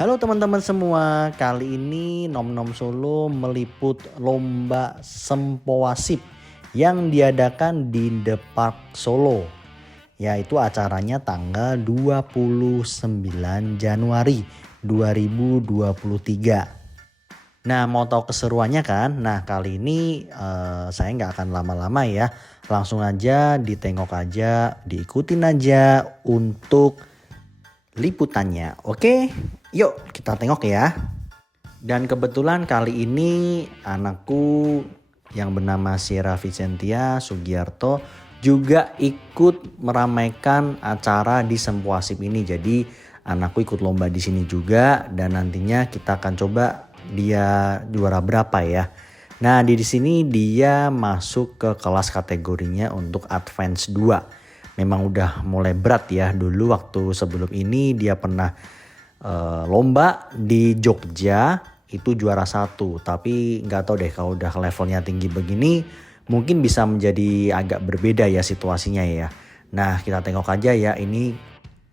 Halo teman-teman semua, kali ini Nom Nom Solo meliput lomba Sempoa Sip yang diadakan di The Park Solo. Yaitu acaranya tanggal 29 Januari 2023. Nah, mau tahu keseruannya kan? Nah, kali ini saya nggak akan lama-lama ya. Langsung aja ditengok aja, diikutin aja untuk liputannya. Oke, yuk kita tengok ya. Dan kebetulan kali ini anakku yang bernama Sierra Vicentia Sugiarto juga ikut meramaikan acara di Sempoa Sip ini. Jadi anakku ikut lomba di sini juga dan nantinya kita akan coba dia juara berapa ya. Nah, di sini dia masuk ke kelas kategorinya untuk Advance 2. Memang udah mulai berat ya. Dulu waktu sebelum ini dia pernah lomba di Jogja itu juara 1. Tapi nggak tahu deh kalau udah levelnya tinggi begini mungkin bisa menjadi agak berbeda ya situasinya ya. Nah, kita tengok aja ya ini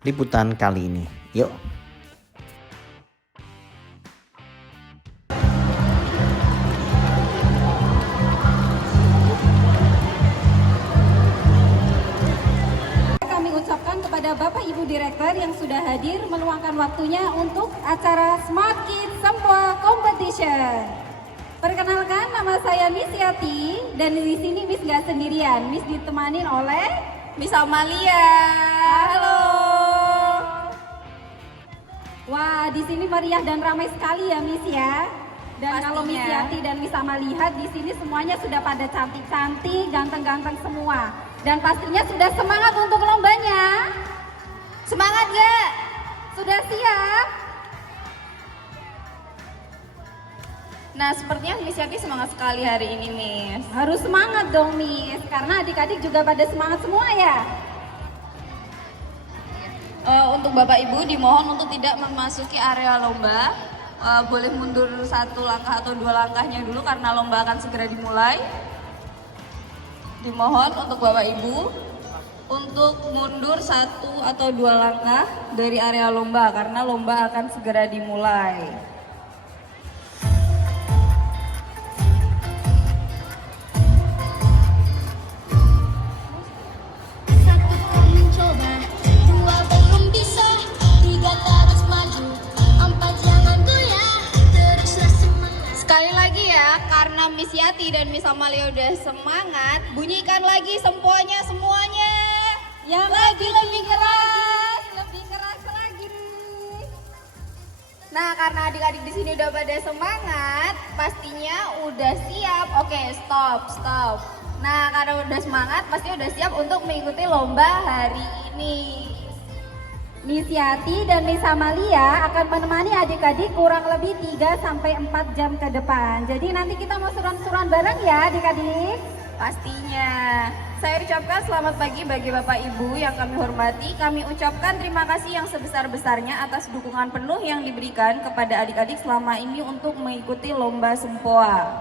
liputan kali ini. Yuk. Bapak Ibu Direktur yang sudah hadir meluangkan waktunya untuk acara Smart Kids Sempoa Competition. Perkenalkan, nama saya Miss Yati dan di sini Miss nggak sendirian. Miss ditemani oleh Miss Amalia. Halo. Wah, di sini meriah dan ramai sekali ya Miss ya. Dan pastinya, kalau Miss Yati dan Miss Amalia lihat di sini semuanya sudah pada cantik-cantik, ganteng-ganteng semua. Dan pastinya sudah semangat untuk lombanya. Semangat gak? Sudah siap? Nah, sepertinya Miss Yati semangat sekali hari ini, Miss. Harus semangat dong, Miss. Karena adik-adik juga pada semangat semua ya. Untuk Bapak Ibu dimohon untuk tidak memasuki area lomba. Boleh mundur 1 langkah atau 2 langkahnya dulu karena lomba akan segera dimulai. Dimohon untuk Bapak Ibu untuk mundur 1 atau 2 langkah dari area lomba karena lomba akan segera dimulai. Sekali lagi ya, karena Miss Yati dan Miss Amalia udah semangat, bunyikan lagi sempoanya semuanya. Yang lebih keras lagi. Nah, karena adik-adik di sini udah pada semangat, pastinya udah siap. Oke, stop. Nah, karena udah semangat, pasti udah siap untuk mengikuti lomba hari ini. Miss Yati dan Miss Amalia akan menemani adik-adik kurang lebih 3-4 jam ke depan. Jadi nanti kita mau suruhan-suruhan bareng ya adik-adik. Pastinya. Saya ucapkan selamat pagi bagi Bapak Ibu yang kami hormati. Kami ucapkan terima kasih yang sebesar-besarnya atas dukungan penuh yang diberikan kepada adik-adik selama ini untuk mengikuti lomba Sempoa.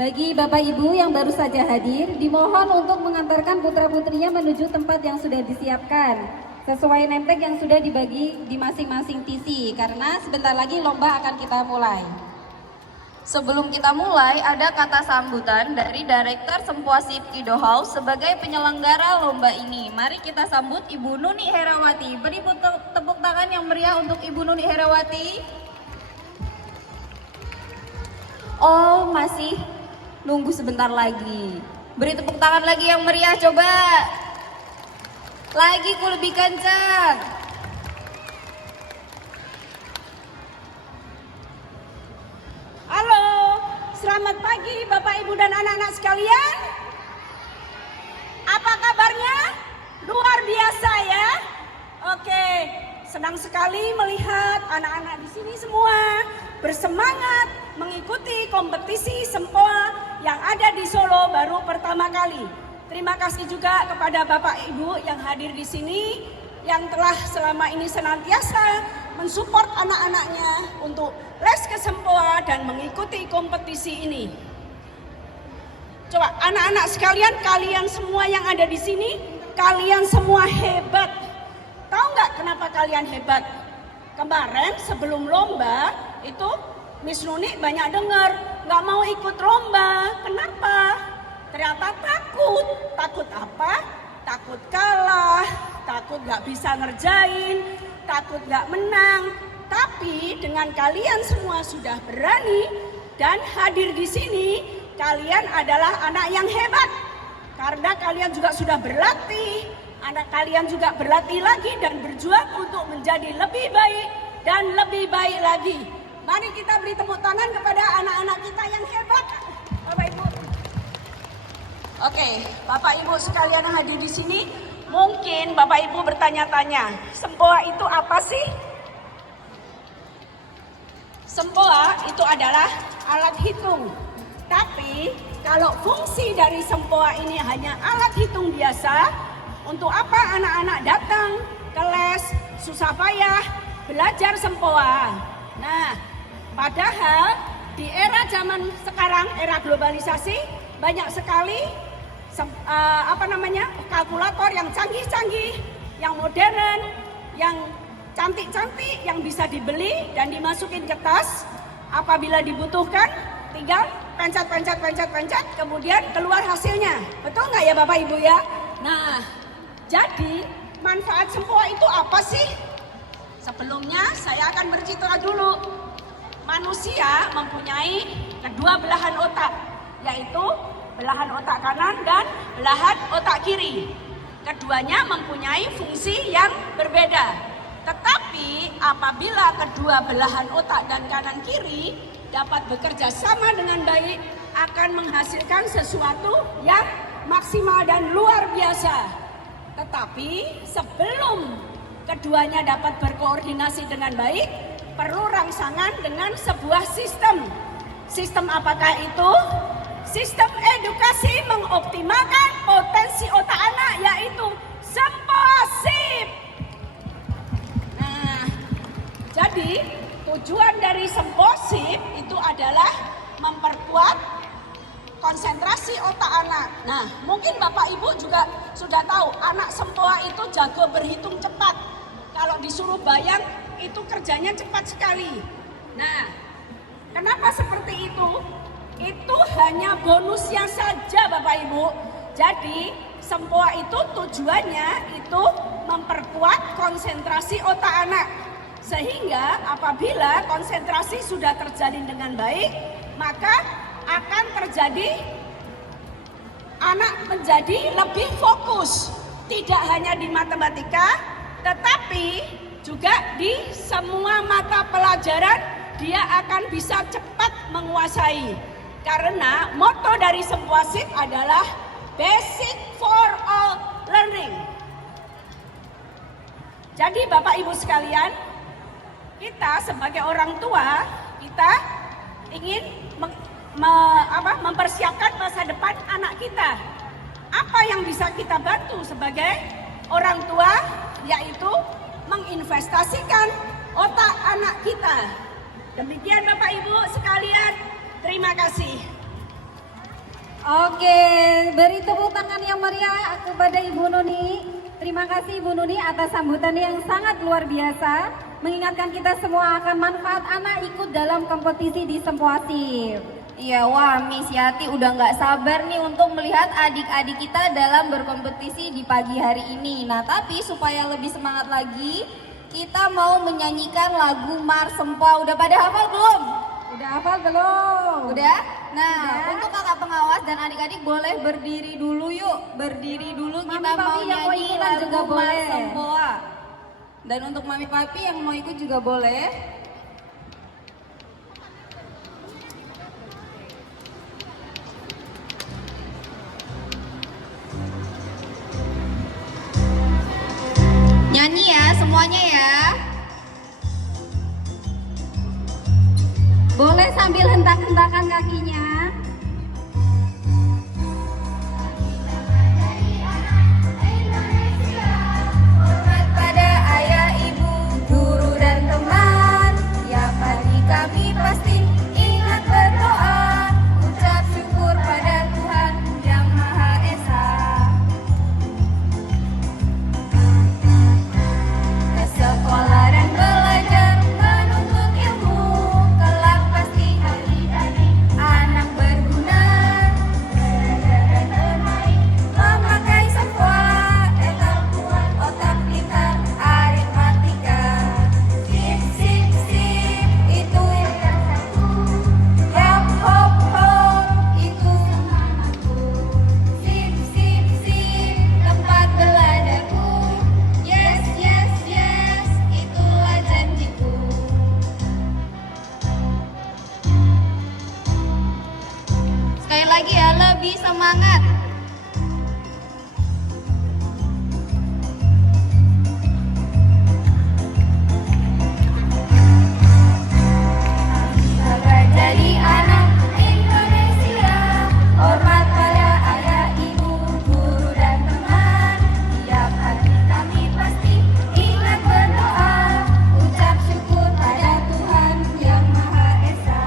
Bagi Bapak Ibu yang baru saja hadir, dimohon untuk mengantarkan putra-putrinya menuju tempat yang sudah disiapkan sesuai name tag yang sudah dibagi di masing-masing TC karena sebentar lagi lomba akan kita mulai. Sebelum kita mulai, ada kata sambutan dari Direktur Sempoa-Sip Kido House sebagai penyelenggara lomba ini. Mari kita sambut Ibu Nuni Herawati. Beri tepuk tangan yang meriah untuk Ibu Nuni Herawati. Oh, masih nunggu sebentar lagi. Beri tepuk tangan lagi yang meriah, coba. Lagi lebih kencang. Selamat pagi Bapak Ibu dan anak-anak sekalian. Apa kabarnya? Luar biasa ya. Oke, senang sekali melihat anak-anak di sini semua bersemangat mengikuti kompetisi Sempoa yang ada di Solo baru pertama kali. Terima kasih juga kepada Bapak Ibu yang hadir di sini yang telah selama ini senantiasa mensupport anak-anaknya untuk les ke Sempoa dan mengikuti kompetisi ini. Coba anak-anak sekalian, kalian semua yang ada di sini, kalian semua hebat. Tahu nggak kenapa kalian hebat? kemarin sebelum lomba itu Miss Nuni banyak dengar nggak mau ikut lomba. Kenapa? Ternyata takut. Takut apa? Takut kalah, takut nggak bisa ngerjain, takut nggak menang. Tapi dengan kalian semua sudah berani dan hadir di sini, kalian adalah anak yang hebat. Karena kalian juga sudah berlatih, anak kalian juga berlatih lagi dan berjuang untuk menjadi lebih baik dan lebih baik lagi. Mari kita beri tepuk tangan kepada anak-anak kita yang hebat, Bapak Ibu. Oke, Bapak Ibu sekalian yang hadir di sini, mungkin Bapak Ibu bertanya-tanya, sempoa itu apa sih? Sempoa itu adalah alat hitung. Tapi kalau fungsi dari sempoa ini hanya alat hitung biasa, untuk apa anak-anak datang ke les susah payah belajar sempoa? Nah, padahal di era zaman sekarang, era globalisasi, banyak sekali kalkulator yang canggih-canggih, yang modern, yang cantik-cantik, yang bisa dibeli dan dimasukin ke tas. Apabila dibutuhkan, tinggal pencet, kemudian keluar hasilnya. Betul nggak ya Bapak Ibu ya? Nah, jadi manfaat sempoa itu apa sih? Sebelumnya saya akan bercerita dulu. Manusia mempunyai kedua belahan otak, yaitu belahan otak kanan dan belahan otak kiri. Keduanya mempunyai fungsi yang berbeda. Tetapi apabila kedua belahan otak dan kanan kiri dapat bekerja sama dengan baik, akan menghasilkan sesuatu yang maksimal dan luar biasa. Tetapi sebelum keduanya dapat berkoordinasi dengan baik, perlu rangsangan dengan sebuah sistem. Sistem apakah itu? Sistem edukasi mengoptimalkan potensi otak anak, yaitu Sempoasip. Nah, jadi tujuan dari Sempoasip itu adalah memperkuat konsentrasi otak anak. Nah, mungkin Bapak Ibu juga sudah tahu anak sempoa itu jago berhitung cepat. Kalau disuruh bayang itu kerjanya cepat sekali. Nah, kenapa seperti itu? Itu hanya bonusnya saja Bapak Ibu. Jadi sempoa itu tujuannya itu memperkuat konsentrasi otak anak. Sehingga apabila konsentrasi sudah terjalin dengan baik, maka akan terjadi anak menjadi lebih fokus. Tidak hanya di matematika, tetapi juga di semua mata pelajaran dia akan bisa cepat menguasai. Karena moto dari Sempoasip adalah Basic for all learning. Jadi Bapak Ibu sekalian, kita sebagai orang tua, kita ingin mempersiapkan masa depan anak kita. Apa yang bisa kita bantu sebagai orang tua, yaitu menginvestasikan otak anak kita. Demikian Bapak Ibu sekalian, terima kasih. Oke, beri tepuk tangan yang meriah kepada Ibu Nuni. Terima kasih Ibu Nuni atas sambutan yang sangat luar biasa, mengingatkan kita semua akan manfaat anak ikut dalam kompetisi di Sempoasip. Iya, wah Miss Yati udah nggak sabar nih untuk melihat adik-adik kita dalam berkompetisi di pagi hari ini. Nah, tapi supaya lebih semangat lagi, kita mau menyanyikan lagu Mars Sempoa. Udah pada hafal belum? Udah hafal belum? Udah? Nah, Udah. untuk kakak pengawas dan adik-adik boleh berdiri dulu yuk. Berdiri dulu, Mami kita mau Papi yang mau nyanyi ikutan lagu juga Mars boleh. Sempoa. Dan untuk Mami Papi yang mau ikut juga boleh. Nyanyi ya, semuanya ya. Boleh sambil hentak-hentakan kakinya. Hormat pada ayah, ibu, guru dan teman. Tiap pagi kami pasti ingat berdoa. Ucap syukur pada Tuhan Yang Maha Esa. Ke sekolah dan belajar semangat. Jadi anak Indonesia, hormat pada ayah, ibu, guru dan teman. Tiap hari kami pasti ingat berdoa, ucap syukur pada Tuhan Yang Maha Esa.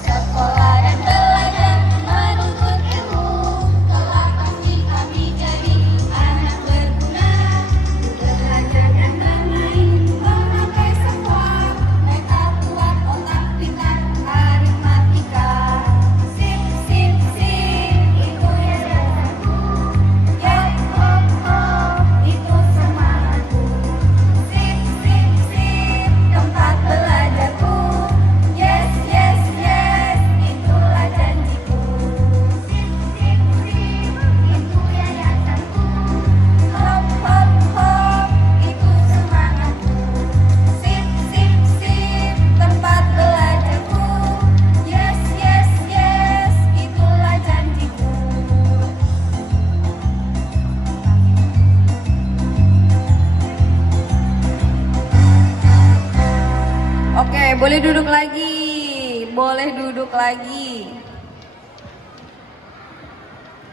Sekolah dan belajar menuntut ilmu, kelak pasti kami jadi anak berguna. Belajar dan bermain memakai semua, mereka kuat otak pintar aritmatika. Sip sip sip, itu yayasanku. Yop hop hop, itu semangatku. Sip sip sip, tempat belajarku. Yes yes yes, itulah janjiku. Sip sip sip, itu yayasanku. Hop hop hop, itu semangatku. Sip sip sip, tempat belajarku. Yes yes yes, itulah janjiku. Oke, boleh duduk lagi. Boleh duduk lagi.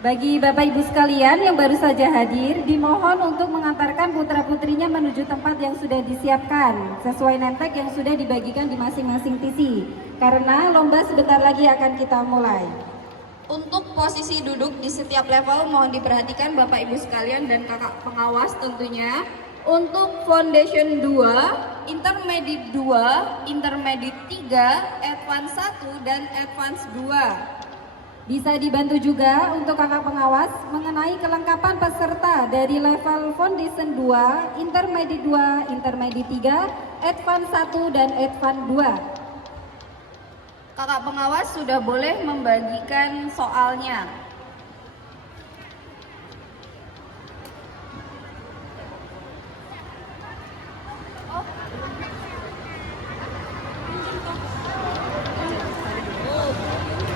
Bagi Bapak Ibu sekalian yang baru saja hadir, dimohon untuk mengantarkan putra-putrinya menuju tempat yang sudah disiapkan sesuai nemtek yang sudah dibagikan di masing-masing TC. Karena lomba sebentar lagi akan kita mulai. Untuk posisi duduk di setiap level mohon diperhatikan Bapak Ibu sekalian dan kakak pengawas tentunya. Untuk Foundation 2, Intermediate 2, Intermediate 3, Advance 1, dan Advance 2. Bisa dibantu juga untuk kakak pengawas mengenai kelengkapan peserta dari level Foundation 2, Intermediate 2, Intermediate 3, Advance 1, dan Advance 2. Kakak pengawas sudah boleh membagikan soalnya.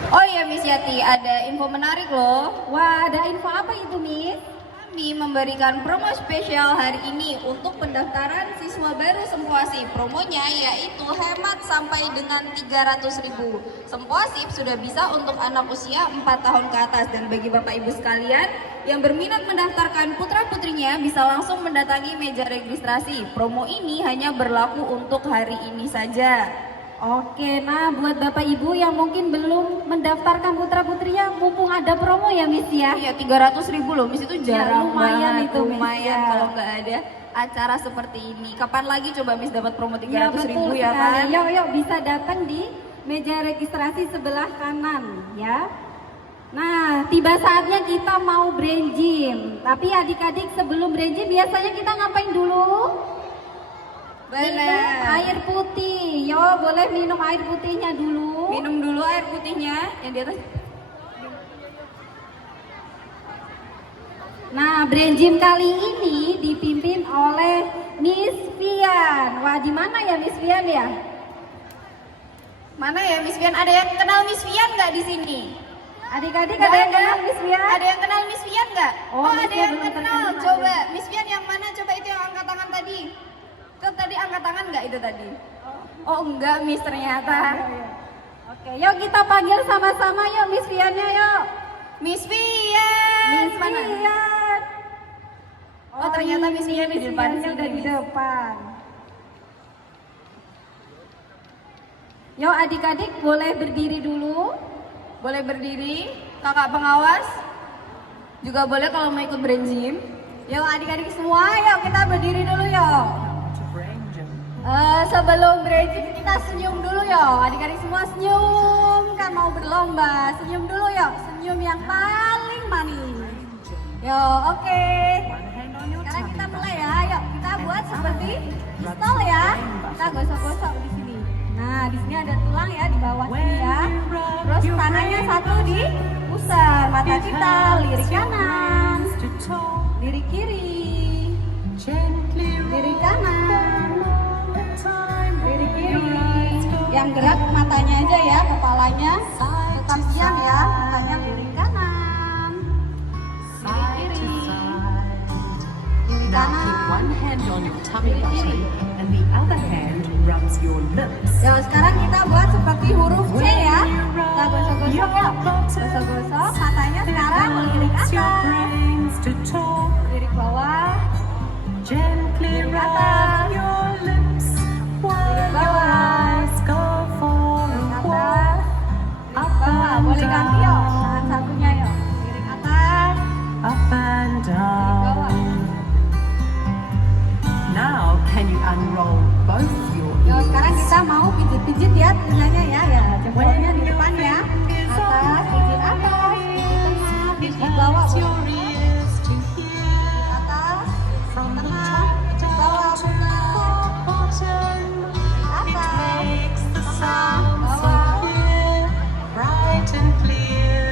Oh iya Miss Yati, ada info menarik loh. Wah, ada info apa itu, Miss? Kami memberikan promo spesial hari ini untuk pendaftaran siswa baru Sempoasip. Promonya yaitu hemat sampai dengan 300.000. Sempoasip sudah bisa untuk anak usia 4 tahun ke atas. Dan bagi Bapak Ibu sekalian yang berminat mendaftarkan putra-putrinya bisa langsung mendatangi meja registrasi. Promo ini hanya berlaku untuk hari ini saja. Oke, nah buat Bapak Ibu yang mungkin belum mendaftarkan putra-putrinya, mumpung ada promo ya, Miss ya. Iya, 300.000 loh, Miss, itu jarang lumayan banget. itu, Miss, lumayan ya. kalau nggak ada acara seperti ini. Kapan lagi coba Miss dapat promo 300.000 Ya, betul ya sekali. kan? Yuk bisa datang di meja registrasi sebelah kanan ya. Nah, tiba saatnya kita mau brain gym. Tapi adik-adik sebelum brain gym biasanya kita ngapain dulu? Minum air putih. Yo, boleh minum air putihnya dulu. Minum dulu air putihnya yang di atas. Nah, brain gym kali ini dipimpin oleh Miss Vian. Wah, di mana ya Miss Vian ya? Mana ya Miss Vian? Ada yang kenal Miss Vian nggak di sini? Adik-adik Nggak ada yang kenal Miss Vian? Ada yang kenal Miss Vian nggak? Oh, Oh, Miss ada Vian yang belum kenal. terkenal. Coba Miss Vian yang mana? Coba itu yang angkat tangan tadi. Kan tadi angkat tangan nggak itu tadi? Oh enggak Miss ternyata. Oke, yuk kita panggil sama-sama yuk Miss Viannya yuk. Miss Vian. Miss mana? Vian. Oh, ternyata Miss Vian di depan Viannya sini, udah di Miss. depan. Yuk adik-adik boleh berdiri dulu. Boleh berdiri. Kakak pengawas juga boleh kalau mau ikut brain gym. Yuk adik-adik semua, yuk kita berdiri dulu yuk. Sebelum brain gym kita senyum dulu yuk. Adik-adik semua senyum, kan mau berlomba. Senyum dulu yuk, senyum yang paling manis. Yuk, oke. Sekarang kita mulai ya, yuk kita buat seperti pistol ya. Kita gosok-gosok di sini. Nah, di sini ada tulang ya di bawah sini ya. Terus tangannya satu di pusar, mata kita lirik kanan, lirik kiri, lirik kanan, lirik kiri. yang gerak matanya aja ya, kepalanya tetap diam ya, mukanya miring kanan, miring kiri, kiri Now keep kanan. one hand on your tummy button and the other hand rubs your lips. Ya, sekarang kita buat seperti huruf C ya. Kita gosok-gosok ya. Gosok-gosok, matanya sekarang melirik Your atas, brains to talk. lirik bawah, Gently rub your lips while your eyes go for lirik a atas, walk. lirik bawah. Boleh ganti yo, tangan satunya yo. Lirik atas, Up and lirik bawah. down. Now can you unroll both your Yo, ears? sekarang kita mau pijit-pijit ya telinganya ya. Ya, jempolnya di depan ya. Atas, pijit atas, pijit tengah, pijit bawah. Relax Boleh. your ears to hear Atas, from the tengah, top pijit bawah. down to the bottom. It Atas, makes the tengah, sound so bawah. clear, bright and clear.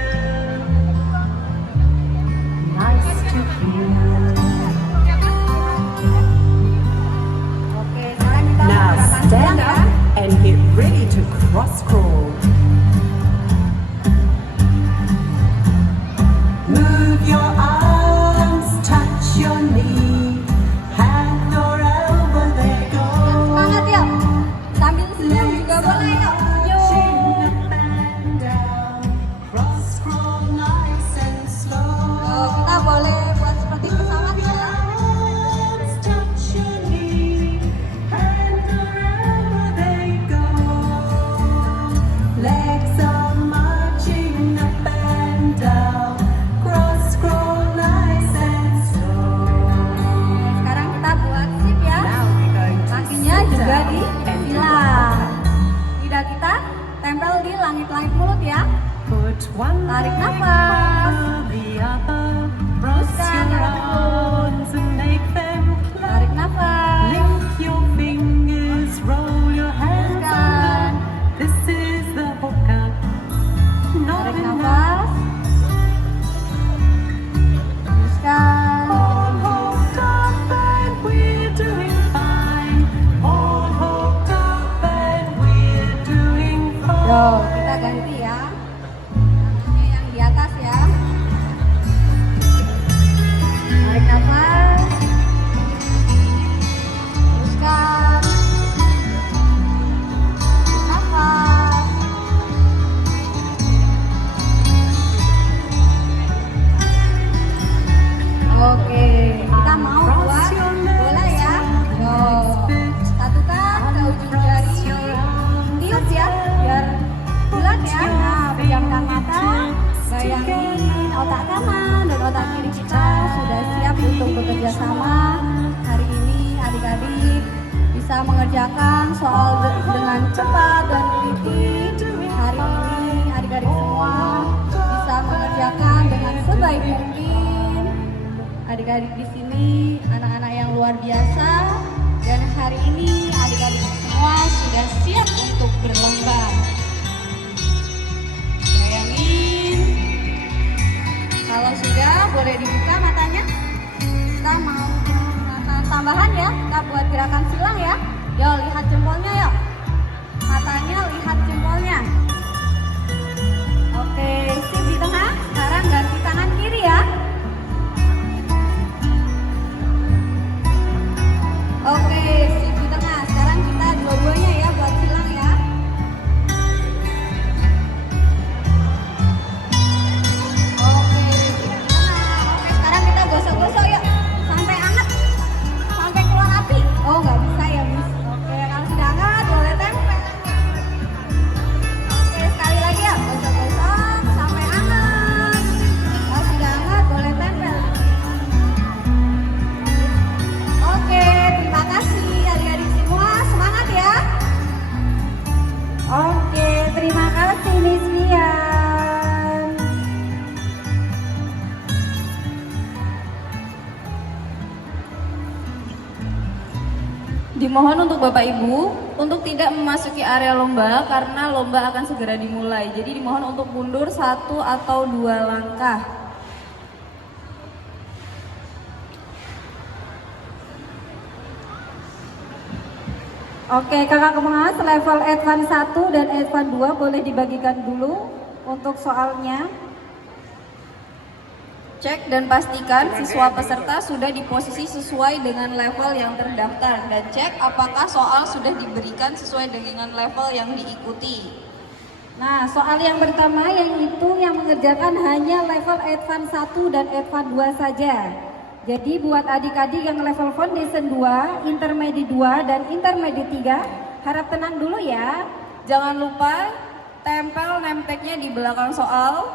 Nice to hear. Oke, sekarang kita mau Now gerakan stand silang ya. up and get ready to cross crawl. Move your arms, touch your knee, hand or elbow, there you go. Semangat yuk. Sambil senyum juga boleh yuk. Senyum. Up and down, cross crawl nice and slow. Tuh, kita boleh buat seperti pesawat ya. Arms touch your knee, hand or elbow, there you go. Legs are marching up and down, cross crawl nice and slow. Sekarang kita buat sip ya. Now we're going to Kakinya sit juga down di and do silang. Lidah kita tempel di langit-langit mulut ya. Put one Tarik leg nafas. over the other, cross Teruskan, your tarik arms and make them Tarik clap. nafas. Link your fingers, roll your hands Teruskan. under. This is the hookup. Not Tarik enough. nafas. Teruskan. All hooked up and we're doing fine. All hooked up and we're doing fine. Yo, kita ganti ya. Tangannya yang di atas ya. Tarik nafas. Teruskan. Nafas. Oke, kita mau buat bola ya. Yo, satukan ke ujung jari. Tiup ya, biar bulat ya. Nah, pejamkan mata. Bayangin otak kanan dan otak kiri kita sudah siap untuk bekerja sama. Hari ini adik-adik bisa mengerjakan soal dengan cepat dan teliti. Hari ini adik-adik semua bisa mengerjakan dengan sebaik mungkin. Adik-adik di sini anak-anak yang luar biasa, dan hari ini adik-adik semua sudah siap untuk berlomba. Bayangin, kalau sudah boleh dibuka matanya. Kita mau gerakan tambahan ya, kita buat gerakan silang ya. Yo, lihat jempolnya yuk. Matanya lihat jempolnya. Oke, sip di tengah. Sekarang ganti tangan kiri ya. Oke, sip di tengah. Sekarang kita dua-duanya ya buat silang ya. Oke, sip di tengah. Oke, sekarang kita gosok-gosok yuk. Sampai hangat. Sampai keluar api. Oh, nggak bisa ya, Miss. Oke, kalau sudah hangat boleh tempel. Oke, sekali lagi ya. Gosok-gosok sampai hangat. Kalau sudah hangat boleh tempel. Oke, terima kasih adik-adik semua, semangat ya. Oke, terima kasih Miss Vian. Dimohon untuk Bapak Ibu untuk tidak memasuki area lomba karena lomba akan segera dimulai. Jadi dimohon untuk mundur 1 atau 2 langkah. Oke, kakak pengawas level Advance 1 dan Advance 2 boleh dibagikan dulu untuk soalnya. Cek dan pastikan siswa peserta sudah di posisi sesuai dengan level yang terdaftar dan cek apakah soal sudah diberikan sesuai dengan level yang diikuti. Nah, soal yang pertama yang mengerjakan hanya level Advance 1 dan Advance 2 saja. Jadi buat adik-adik yang level Foundation 2, Intermediate 2, dan Intermediate 3, harap tenang dulu ya. Jangan lupa tempel name tag-nya di belakang soal.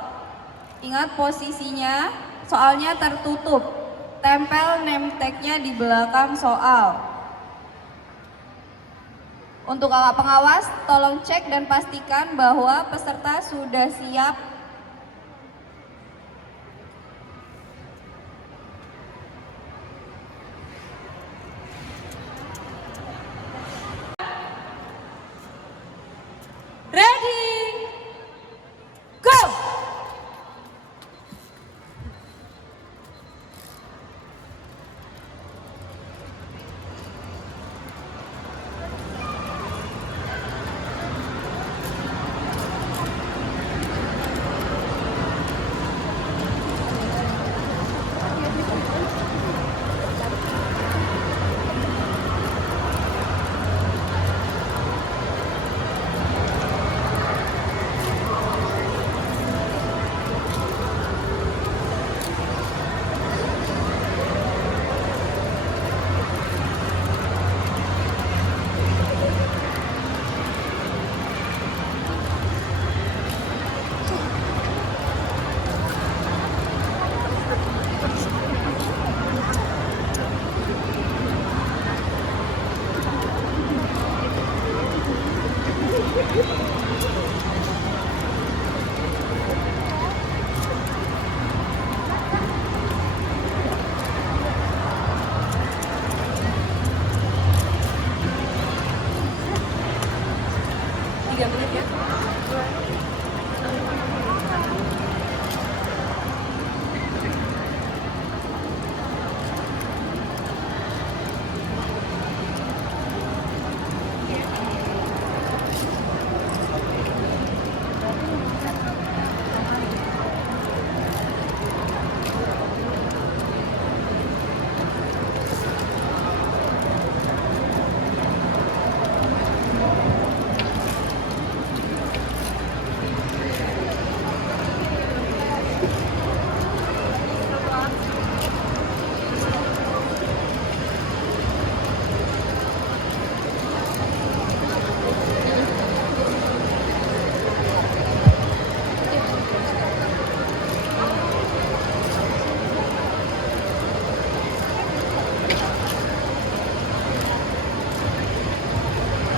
Ingat posisinya, soalnya tertutup. Tempel name tag-nya di belakang soal. Untuk kakak pengawas, tolong cek dan pastikan bahwa peserta sudah siap. Ready, go!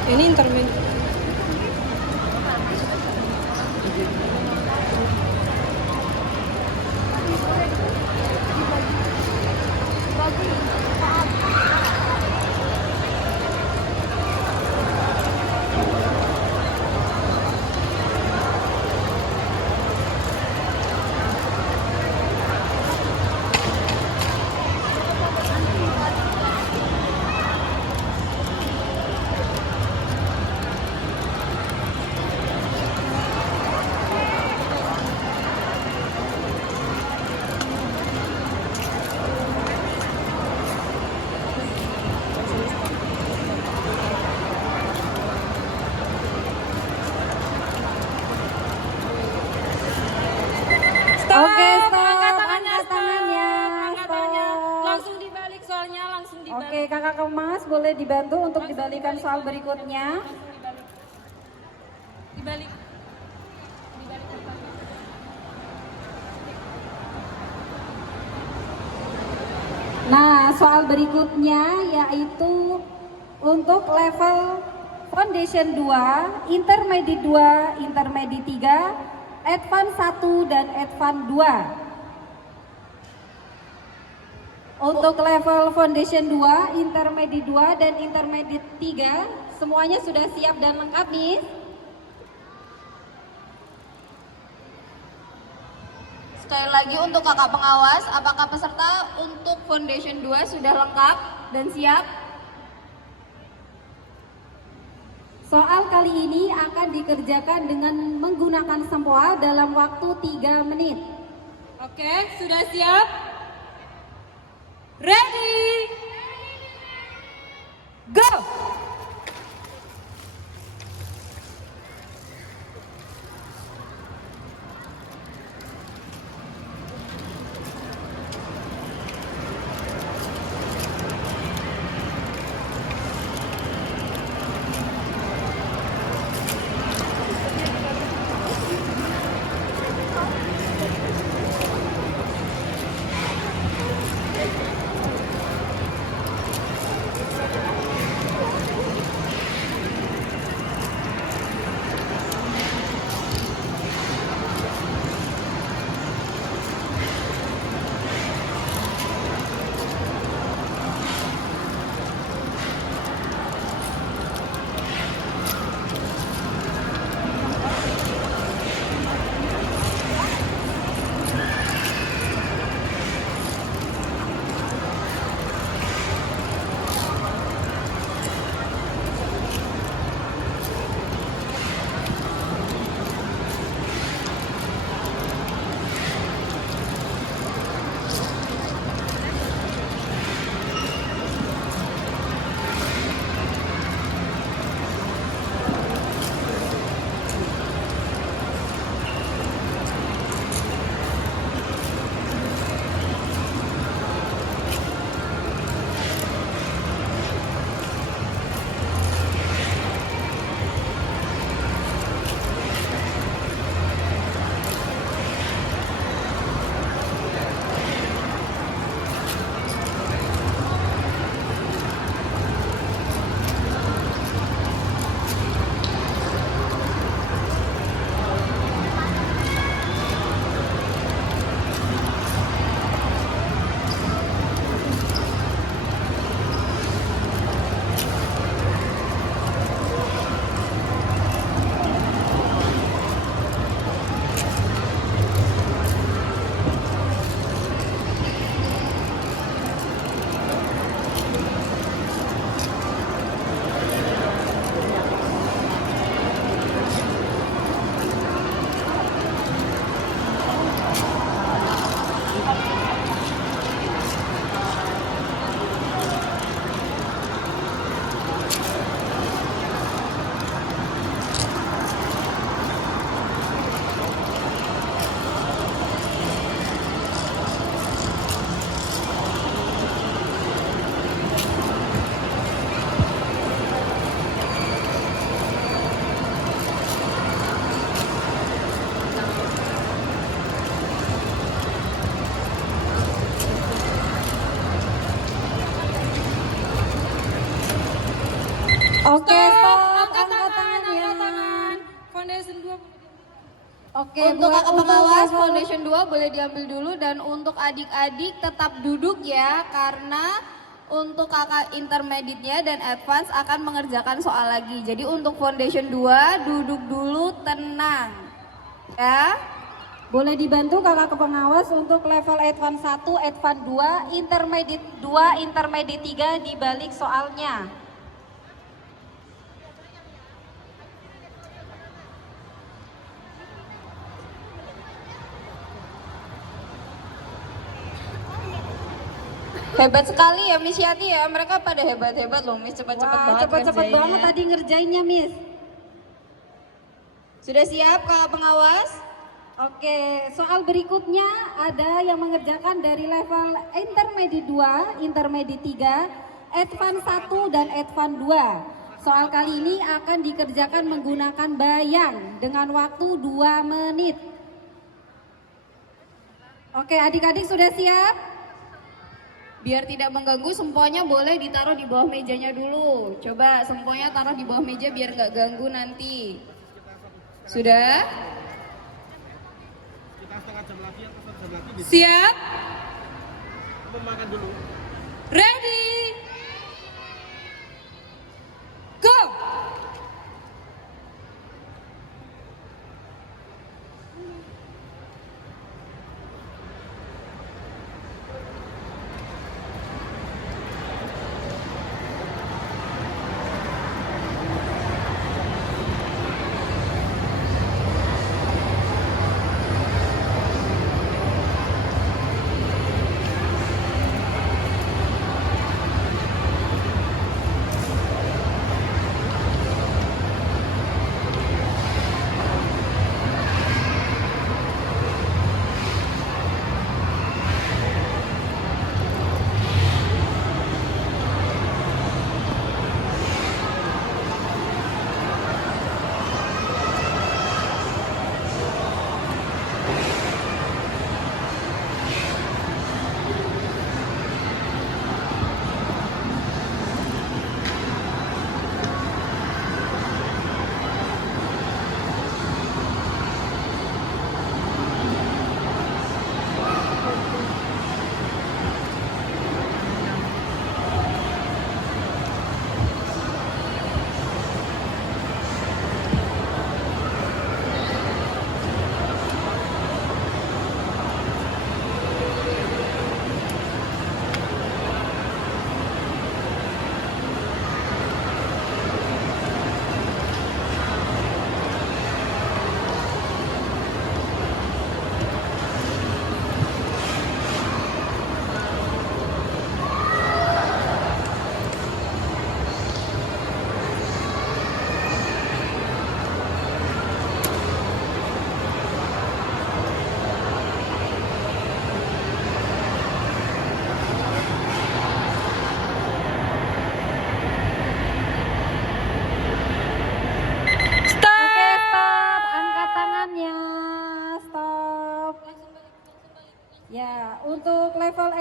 Ini intermediate. Oke, stop. Angkat tangannya, Angkat tangannya. Angkat tangannya. Stop. Langsung dibalik soalnya, langsung dibalik. Oke, kakak kemas boleh dibantu untuk dibalikan soal berikutnya. Dibalik. Nah, soal berikutnya yaitu untuk level Foundation 2, Intermediate 2, Intermediate 3, Advance 1, dan Advance 2. Untuk level Foundation 2, Intermediate 2, dan Intermediate 3, semuanya sudah siap dan lengkap, Miss? Sekali lagi untuk kakak pengawas, apakah peserta untuk Foundation 2 sudah lengkap dan siap? Soal kali ini akan dikerjakan dengan menggunakan sempoa dalam waktu 3 menit. Oke, sudah siap? Ready? Go! Oke, stop. Angkat Angkat tangan, tangannya. angkat tangan. Foundation 2. Oke, Untuk buat- kakak pengawas untuk- Foundation 2 boleh diambil dulu, dan untuk adik-adik tetap duduk ya, karena untuk kakak intermediate-nya dan advance akan mengerjakan soal lagi. Jadi untuk Foundation 2 duduk dulu, tenang ya. Boleh dibantu kakak pengawas untuk level advance 1, advance 2, intermediate 2, intermediate 3 di balik soalnya. Hebat sekali ya Miss Yati ya, mereka pada hebat-hebat loh Miss, cepet-cepet Wah, banget cepet-cepet ngerjainnya. banget tadi ngerjainnya, Miss. Sudah siap kakak pengawas? Oke, soal berikutnya ada yang mengerjakan dari level intermediate 2, intermediate 3, advance 1 dan advance 2. Soal kali ini akan dikerjakan menggunakan bayang dengan waktu 2 menit. Oke, adik-adik sudah siap? Biar tidak mengganggu, semponya boleh ditaruh di bawah mejanya dulu. Coba semponya taruh di bawah meja biar nggak ganggu nanti. Sudah? Siap? Ready? Go!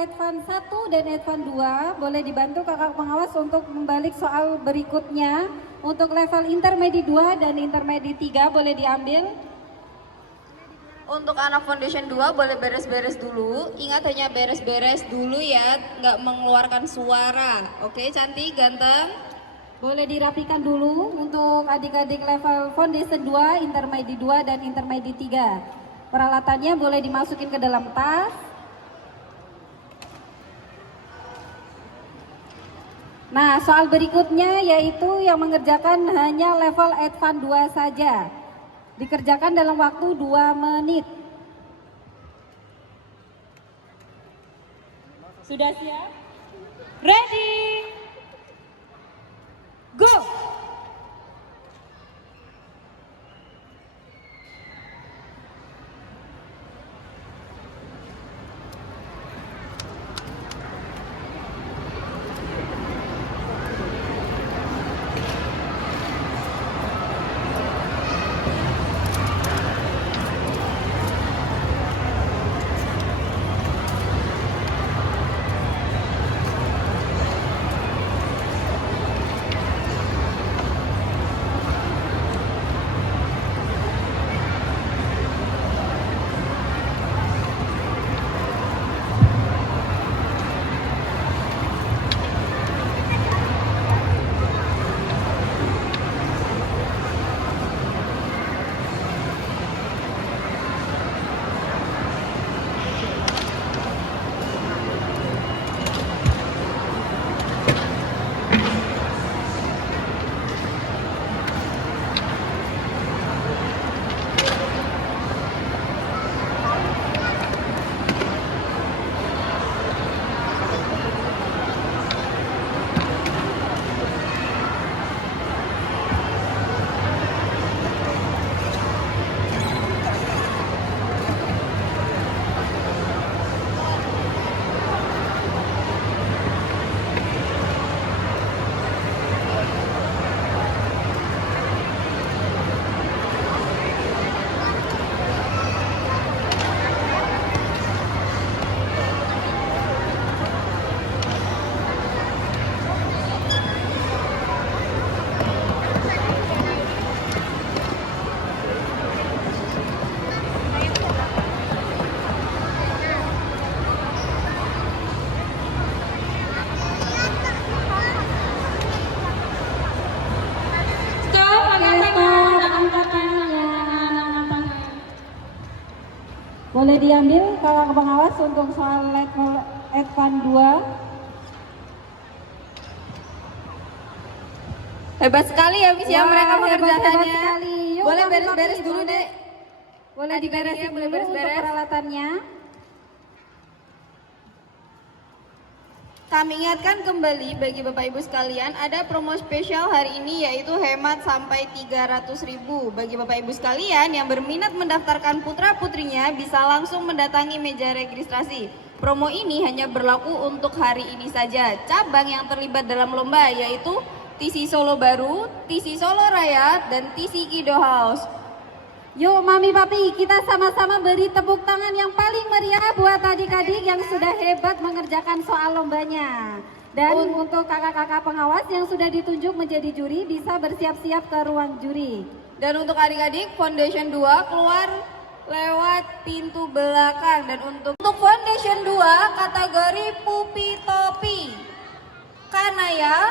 Advance 1 dan Advance 2 boleh dibantu kakak pengawas untuk membalik soal berikutnya. Untuk level Intermediate 2 dan Intermediate 3 boleh diambil. Untuk anak Foundation 2 boleh beres-beres dulu. Ingat hanya beres-beres dulu ya, nggak mengeluarkan suara. Oke, cantik, ganteng. Boleh dirapikan dulu untuk adik-adik level Foundation 2, Intermediate 2 dan Intermediate 3. Peralatannya boleh dimasukin ke dalam tas. Nah, soal berikutnya yaitu yang mengerjakan hanya level Advance 2 saja. Dikerjakan dalam waktu 2 menit. Sudah siap? Ready? Go! Boleh diambil kakak pengawas untuk soal level Advance 2. Hebat sekali ya Miss ya Wah, mereka hebat mengerjakannya. sekali. Yuk, Boleh kami beres-beres pakai, dulu boleh. deh. Boleh Adik-adiknya diberesin boleh dulu untuk beres-beres. peralatannya. Kami ingatkan kembali bagi Bapak Ibu sekalian, ada promo spesial hari ini yaitu hemat sampai 300.000. Bagi Bapak Ibu sekalian yang berminat mendaftarkan putra-putrinya bisa langsung mendatangi meja registrasi. Promo ini hanya berlaku untuk hari ini saja. Cabang yang terlibat dalam lomba yaitu TC Solo Baru, TC Solo Raya, dan TC Kido House. Yuk Mami Papi, kita sama-sama beri tepuk tangan yang paling meriah buat adik-adik yang sudah hebat mengerjakan soal lombanya. Dan untuk kakak-kakak pengawas yang sudah ditunjuk menjadi juri bisa bersiap-siap ke ruang juri. Dan untuk adik-adik Foundation 2 keluar lewat pintu belakang. Dan untuk Foundation 2 kategori Pupi Topi, Kanaya,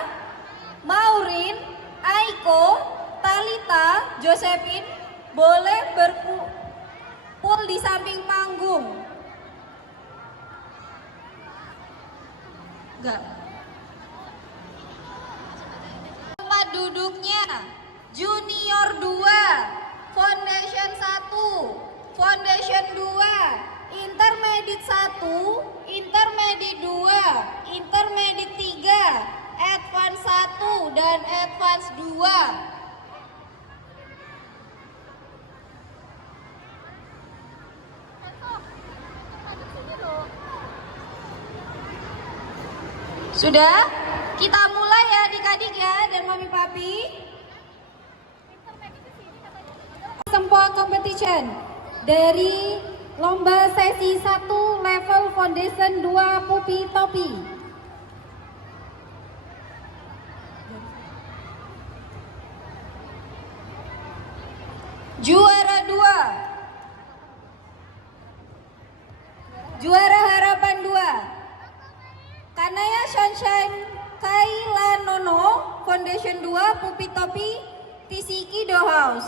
Maureen, Aiko, Talita, Josephine boleh berkumpul di samping panggung. Enggak. Tempat duduknya Junior 2, Foundation 1, Foundation 2, Intermediate 1, Intermediate 2, Intermediate 3, Advance 1 dan Advance 2. Sudah? Kita mulai ya adik-adik ya dan Mami Papi. Semua competition dari lomba sesi 1 level foundation 2 Pupi Topi. Juara 2. Juara harapan 2 Kanaya Sunshine Kaila Nono Foundation 2 Pupi Topi TCK House.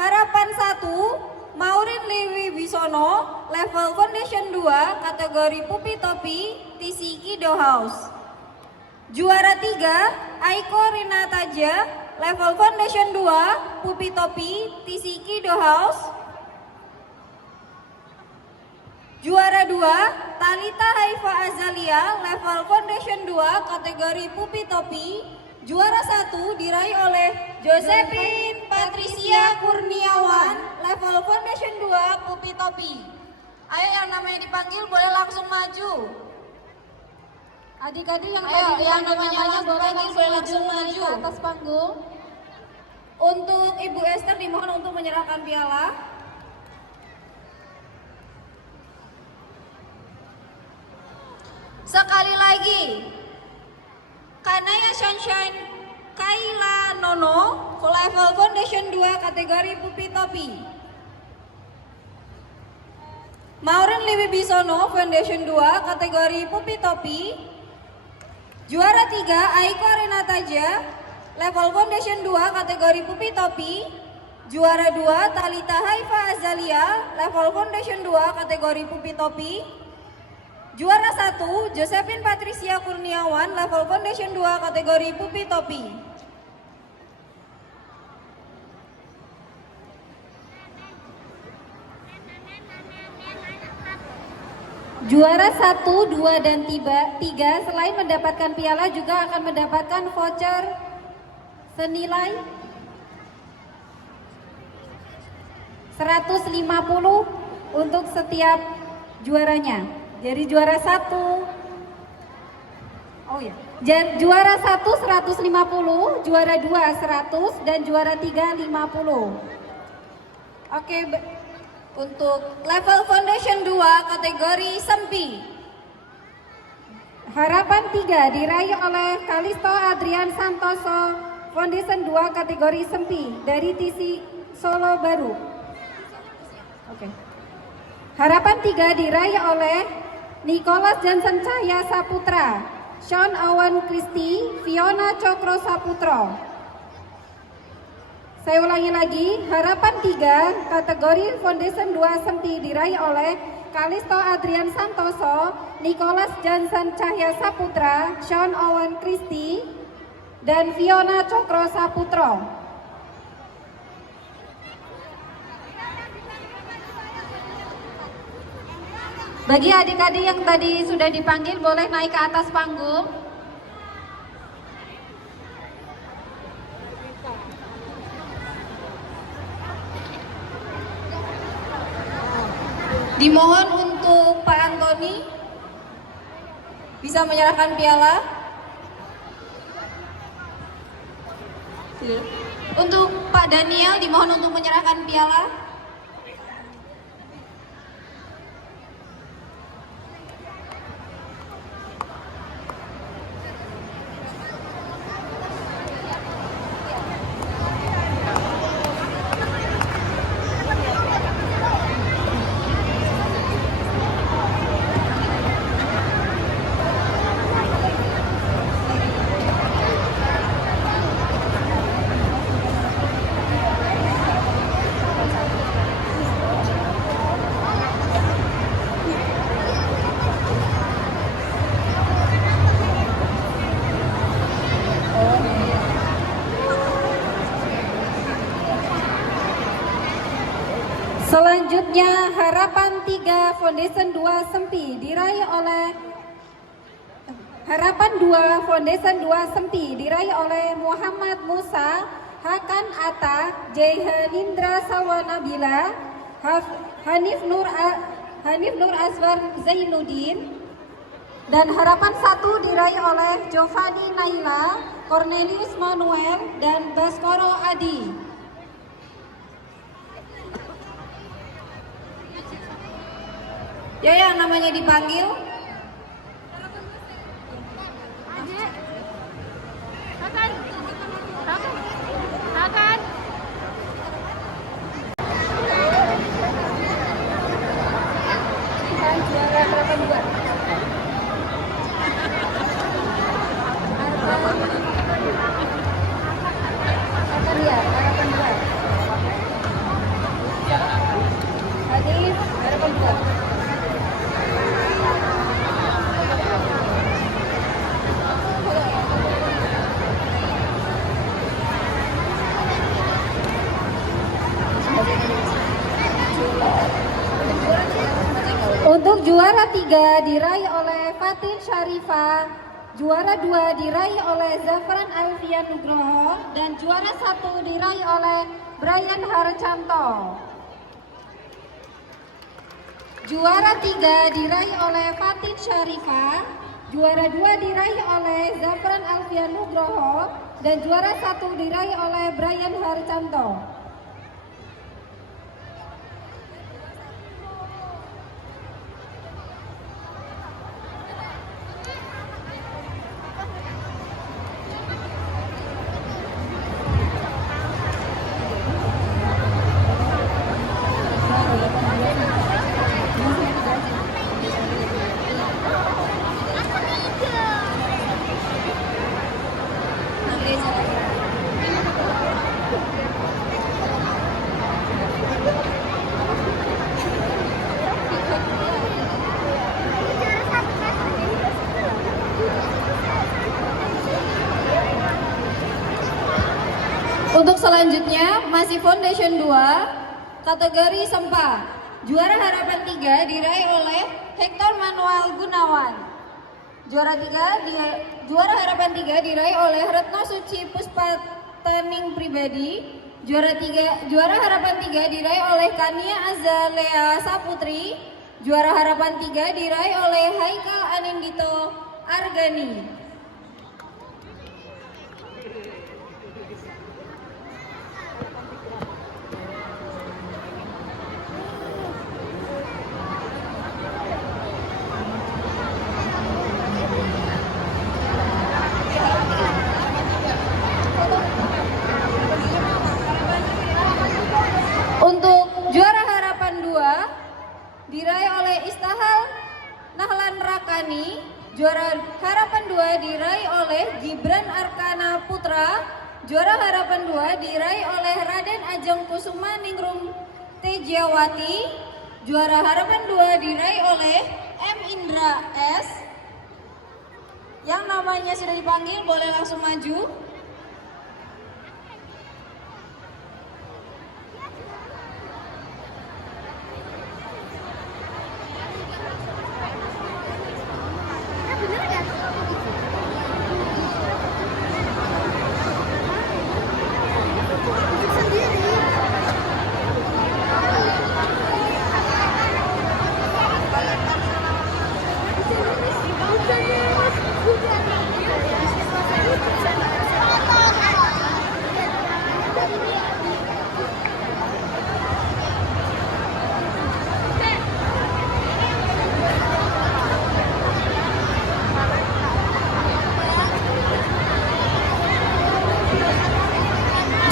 Harapan 1 Maureen Lewi Bisono level Foundation 2 kategori Pupi Topi TCK House. Juara 3 Aiko Rinataja level Foundation 2 Pupi Topi TCK House. Juara 2 Talita Haifa Azalia level Foundation 2 kategori Pupi Topi. Juara 1 diraih oleh Josephine Patricia Kurniawan level Foundation 2 Pupi Topi. Ayo yang namanya dipanggil boleh langsung maju. Adik-adik yang Ayo, tadi yang namanya dipanggil boleh langsung maju ke atas panggung. Untuk Ibu Esther dimohon untuk menyerahkan piala. Sekali lagi, Kanaya Sunshine Kaila Nono Level Foundation 2 kategori Pupi Topi. Maureen Liwi Bisono Foundation 2 kategori Pupi Topi. Juara 3 Aiko Renataja level Foundation 2 kategori Pupi Topi. Juara 2 Talita Haifa Azalia level Foundation 2 kategori Pupi Topi. Juara 1 Josephine Patricia Kurniawan level Foundation 2 kategori Pupi Topi. Juara 1, 2, dan 3 selain mendapatkan piala juga akan mendapatkan voucher senilai 150 untuk setiap juaranya. Jadi juara 1 juara 1 150, juara 2 100 dan juara 3 50. Oke, untuk level Foundation 2 kategori Sempi. Harapan 3 diraih oleh Kalisto Adrian Santoso Foundation 2 kategori Sempi dari TC Solo Baru. Oke. Harapan 3 diraih oleh Nicholas Johnson Cahya Saputra, Sean Owen Christie, Fiona Cokro Saputro. Saya ulangi lagi, harapan 3 kategori Foundation 2 Sempi diraih oleh Kalisto Adrian Santoso, Nicholas Johnson Cahya Saputra, Sean Owen Christie, dan Fiona Cokro Saputro. Bagi adik-adik yang tadi sudah dipanggil boleh naik ke atas panggung. Dimohon untuk Pak Antoni bisa menyerahkan piala. Untuk Pak Daniel dimohon untuk menyerahkan piala. Selanjutnya harapan 3 Foundation 2 Sempi diraih oleh Harapan 2 Foundation 2 Sempi diraih oleh Muhammad Musa, Hakan Atta, Jaihanindra Sawanabila, Hanif Nur Azwar Zainuddin. Dan harapan 1 diraih oleh Giovanni Naila, Cornelius Manuel, dan Baskoro Adi. Ya, yang namanya dipanggil. Untuk juara 3 diraih oleh Fatin Syarifah, juara 2 diraih oleh Zafran Alfian Nugroho, dan juara 1 diraih oleh Brian Harcanto. Juara 3 diraih oleh Fatin Syarifah, juara 2 diraih oleh Zafran Alfian Nugroho, dan juara 1 diraih oleh Brian Harcanto. Untuk selanjutnya masih Foundation 2 kategori SEMPA. Juara harapan 3 diraih oleh Hector Manuel Gunawan. Juara harapan 3 diraih oleh Retno Suci Puspataning Pribadi. Juara harapan 3 diraih oleh Kania Azalea Saputri. Juara harapan 3 diraih oleh Haikal Anindito Argani. Untuk juara harapan 2 diraih oleh Istahal Nahlan Rakani. Juara harapan 2 diraih oleh Gibran Arkana Putra. Juara harapan 2 diraih oleh Raden Ajeng Kusuma Ningrum Tejawati. Juara harapan 2 diraih oleh M. Indra S. Yang namanya sudah dipanggil boleh langsung maju.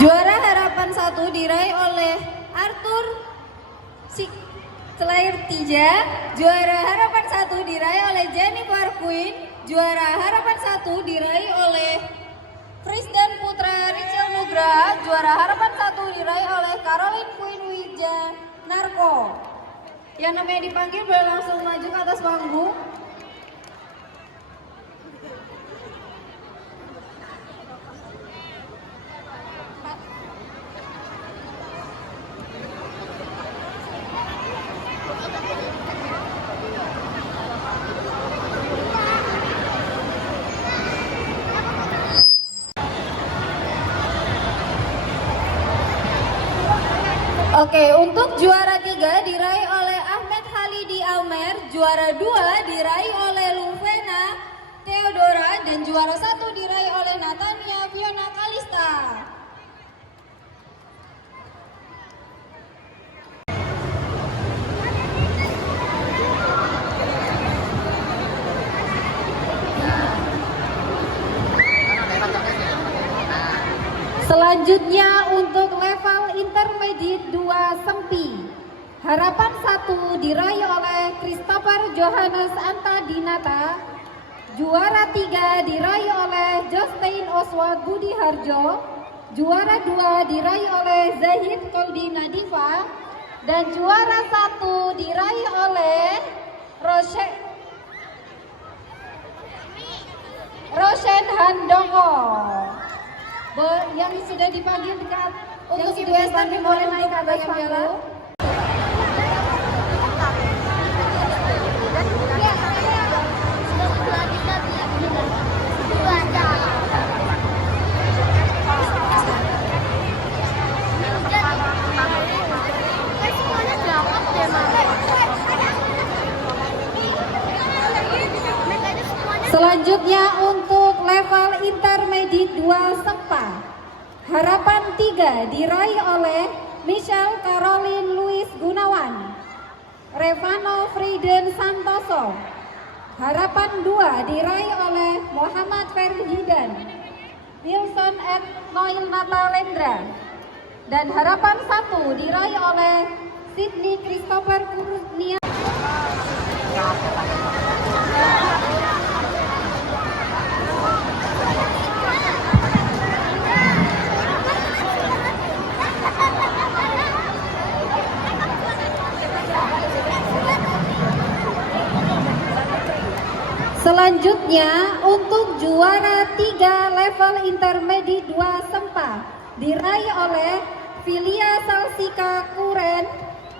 Juara harapan 1 diraih oleh Arthur Selair Tija. Juara harapan 1 diraih oleh Jennifer Queen. Juara harapan 1 diraih oleh Kristen Putra Richel Nugraha. Juara harapan 1 diraih oleh Caroline Queen Wija Narko. Yang namanya dipanggil boleh langsung maju ke atas panggung. Oke, untuk juara 3 diraih oleh Ahmed Halidi Almer, juara 2 diraih oleh Luvena Theodora, dan juara 1 diraih oleh Natania Fiona Kalista. Selanjutnya untuk level intermediate 2 Sempi, harapan 1 diraih oleh Christopher Johannes Antadinata, juara 3 diraih oleh Justin Oswald Budi Harjo, juara 2 diraih oleh Zahid Koldi Nadifa, dan juara 1 diraih oleh Roshen Handoko. Yang sudah dipanggil dekat untuk Ibu Esther boleh naik ke atas panggung. Selanjutnya untuk level intermediate 2 Sempa, harapan 3 diraih oleh Michelle Caroline Louis Gunawan, Revano Frieden Santoso, harapan 2 diraih oleh Muhammad Ferhidan, Wilson Ed Noil Natalendra, dan harapan 1 diraih oleh Sydney Christopher Kurnia. Selanjutnya untuk juara 3 level intermediate 2 Sempa diraih oleh Filia Salsika Kuren,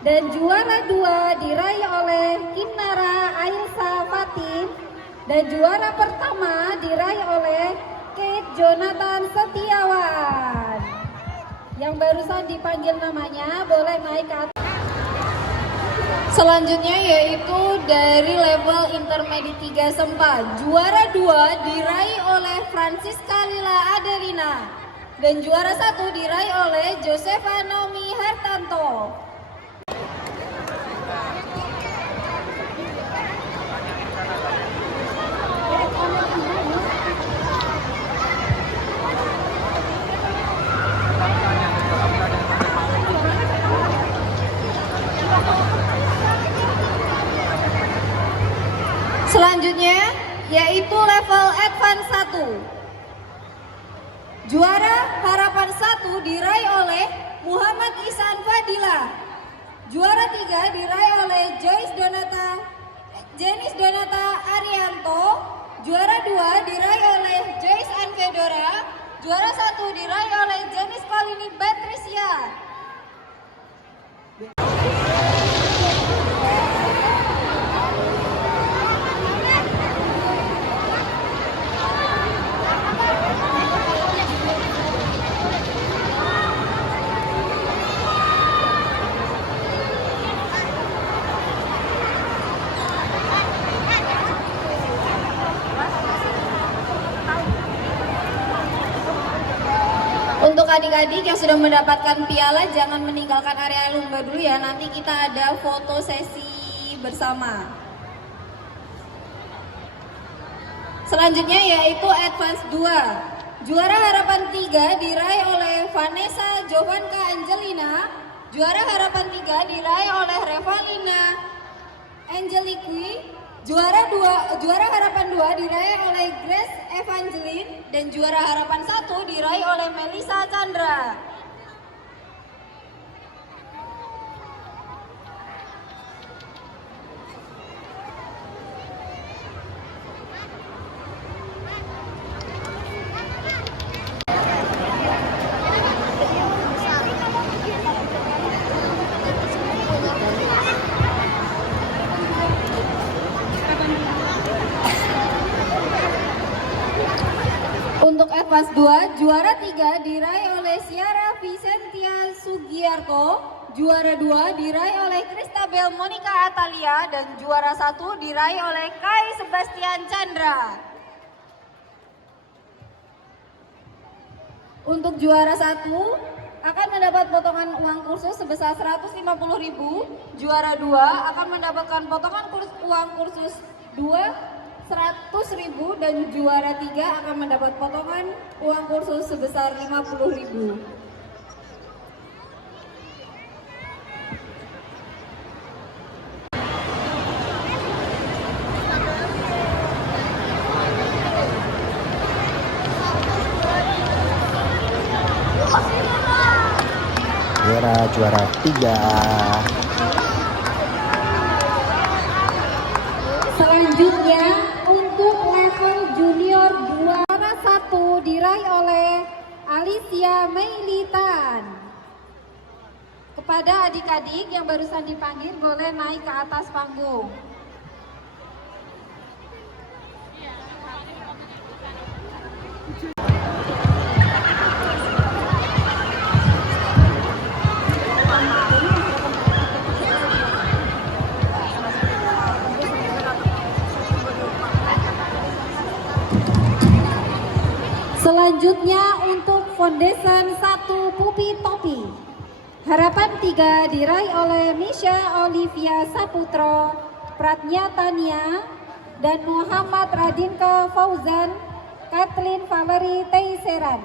dan juara 2 diraih oleh Kinara Ailsa Fatin, dan juara pertama diraih oleh Kate Jonathan Setiawan. Yang barusan dipanggil namanya boleh naik ke atas. Selanjutnya yaitu dari level intermediate 3 Sempa, juara 2 diraih oleh Francisca Lila Adelina, dan juara 1 diraih oleh Josefa Naomi Hartanto. Selanjutnya yaitu level advance 1. Juara harapan 1 diraih oleh Muhammad Ihsan Fadila. Juara 3 diraih oleh Jenis Donata Arianto. Juara 2 diraih oleh Joyce Anvedora. Juara 1 diraih oleh Jenis Kolini Patricia. Untuk adik-adik yang sudah mendapatkan piala, jangan meninggalkan area lomba dulu ya, nanti kita ada foto sesi bersama. Selanjutnya yaitu Advance 2. Juara harapan 3 diraih oleh Vanessa Jovanka Angelina. Juara harapan 3 diraih oleh Revalina Angeliqui. Juara harapan 2 diraih oleh Grace Evangeline, dan juara harapan 1 diraih oleh Melisa Chandra. Untuk Advance 2, juara 3 diraih oleh Ciara Vicentia Sugiarto, juara 2 diraih oleh Christabel Monica Atalia, dan juara 1 diraih oleh Kai Sebastian Chandra. Untuk juara 1 akan mendapat potongan uang kursus sebesar 150.000, juara 2 akan mendapatkan potongan uang kursus 100.000 dan juara 3 akan mendapat potongan uang kursus sebesar 50.000. Juara 3. Selanjutnya untuk level junior 2, juara 1 diraih oleh Alicia Meilitan. Kepada adik-adik yang barusan dipanggil boleh naik ke atas panggung. Selanjutnya untuk Foundation 1 Pupi Topi. Harapan 3 diraih oleh Misha Olivia Saputro, Pratnya Tania, dan Muhammad Radinka Fauzan, Kathleen Valerie Teiseran.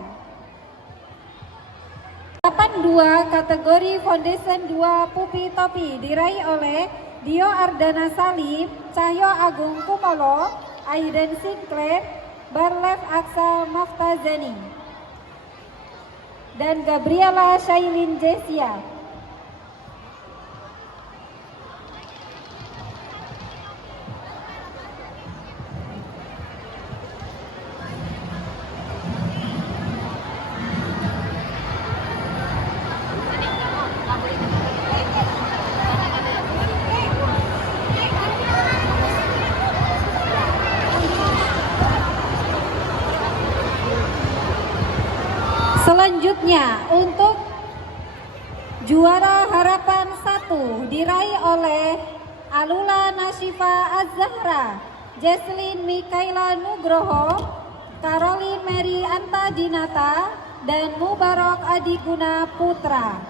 Harapan 2 kategori Foundation 2 Pupi Topi diraih oleh Dio Ardana Salim, Cahyo Agung Kumolo, Aiden Sinclair, Barlev Aksa Maftazani, dan Gabriela Shailin Jesia. Selanjutnya untuk juara harapan 1 diraih oleh Alula Nashifa Az-Zahra, Jesslyn Mikaela Nugroho, Caroline Mary Anta Dinata, dan Mubarak Adiguna Putra.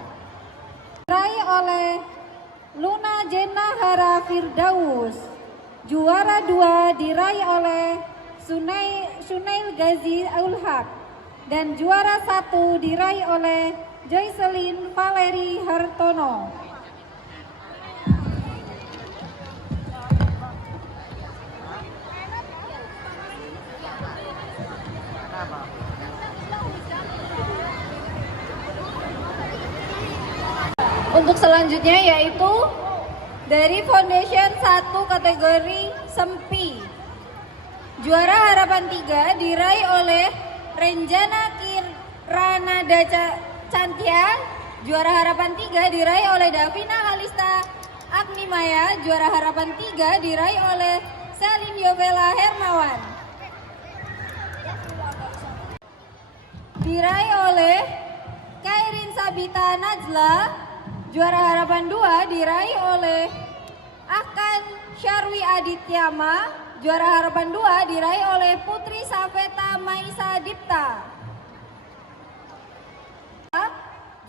Diraih oleh Luna Jenahara Firdaus. Juara 2 diraih oleh Sunail Gazi Ulhaq. Dan juara 1 diraih oleh Joycelyn Valeri Hartono. Untuk selanjutnya yaitu dari Foundation 1 kategori Sempi. Juara harapan 3 diraih oleh Renjana Kiranada Cantia. Juara harapan 3 diraih oleh Davina Halista Agnimaya. Juara harapan 3 diraih oleh Selin Yovela Hermawan. Diraih oleh Kairin Sabita Najla. Juara harapan 2 diraih oleh Akan Syarwi Adityama. Juara harapan 2 diraih oleh Putri Safeta Maisa Dipta.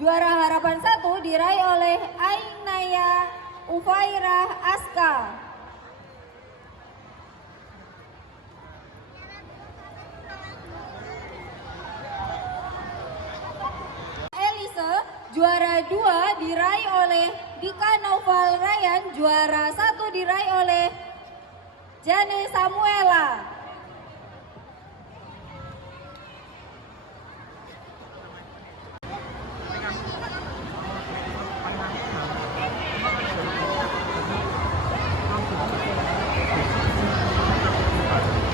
Juara harapan 1 diraih oleh Ainaya Ufairah Aska. Elise, juara 2 diraih oleh Dika Noval Ryan. Juara 1 diraih oleh Jane Samuela.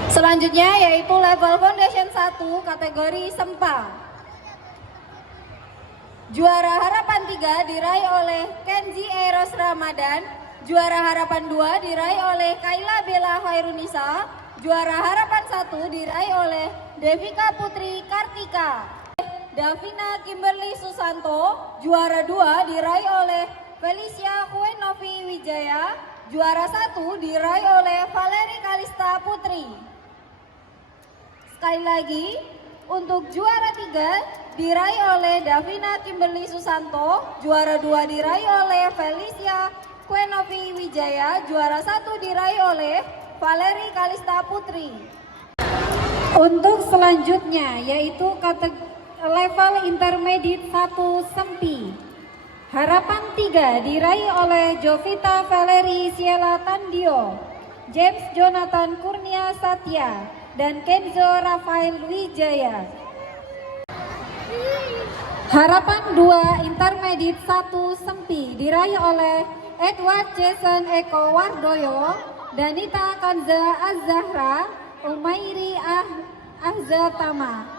Selanjutnya yaitu level Foundation 1 kategori Sempa. Juara harapan 3 diraih oleh Kenzi Eros Ramadan. Juara harapan 2 diraih oleh Kaila Bella Khairunisa. Juara harapan 1 diraih oleh Devika Putri Kartika. Davina Kimberly Susanto. Juara 2 diraih oleh Felicia Huenovi Wijaya. Juara 1 diraih oleh Valeri Kalista Putri. Sekali lagi, untuk juara 3 diraih oleh Davina Kimberly Susanto. Juara 2 diraih oleh Felicia Huenovi Wijaya. Juara 1 diraih oleh Valeri Kalista Putri. Untuk selanjutnya yaitu level intermediate 1 Sempi. Harapan 3 diraih oleh Jovita Valeri Siela Tandio, James Jonathan Kurnia Satya, dan Kenzo Rafael Wijaya. Harapan 2 intermediate 1 Sempi diraih oleh Edward Jason Eko Wardoyo, Danita Kanza Azahra, Umairi Ahzatama.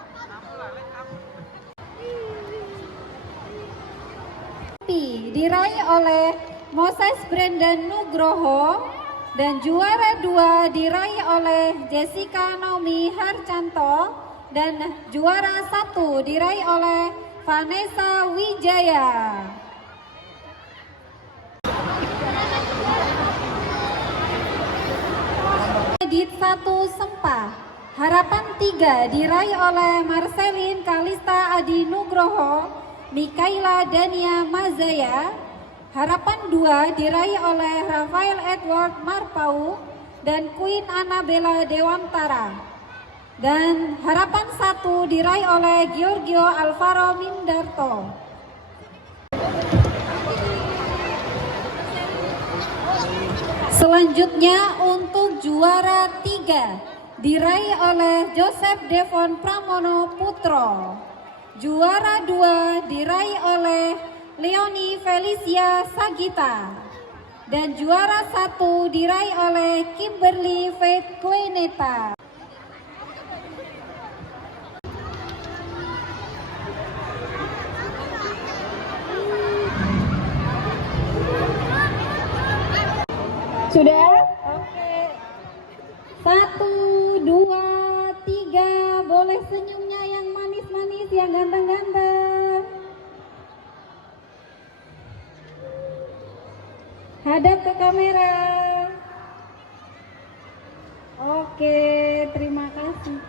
Diraih oleh Moses Brendan Nugroho, dan juara 2 diraih oleh Jessica Naomi Harcanto, dan juara 1 diraih oleh Vanessa Wijaya. Edit 1 Sempah. Harapan 3 diraih oleh Marcelin Kalista Adi Nugroho, Mikaela Dania Mazaya. Harapan 2 diraih oleh Rafael Edward Marpau dan Queen Annabella Dewantara. Dan harapan 1 diraih oleh Giorgio Alvaro Mindarto. Selanjutnya untuk juara 3 diraih oleh Joseph Devon Pramono Putro. Juara 2 diraih oleh Leonie Felicia Sagita. Dan juara 1 diraih oleh Kimberly Faith Queneta. Sudah? Oke. 1, 2, 3. Boleh senyumnya yang manis-manis, yang ganteng-ganteng. Hadap ke kamera. Oke, terima kasih.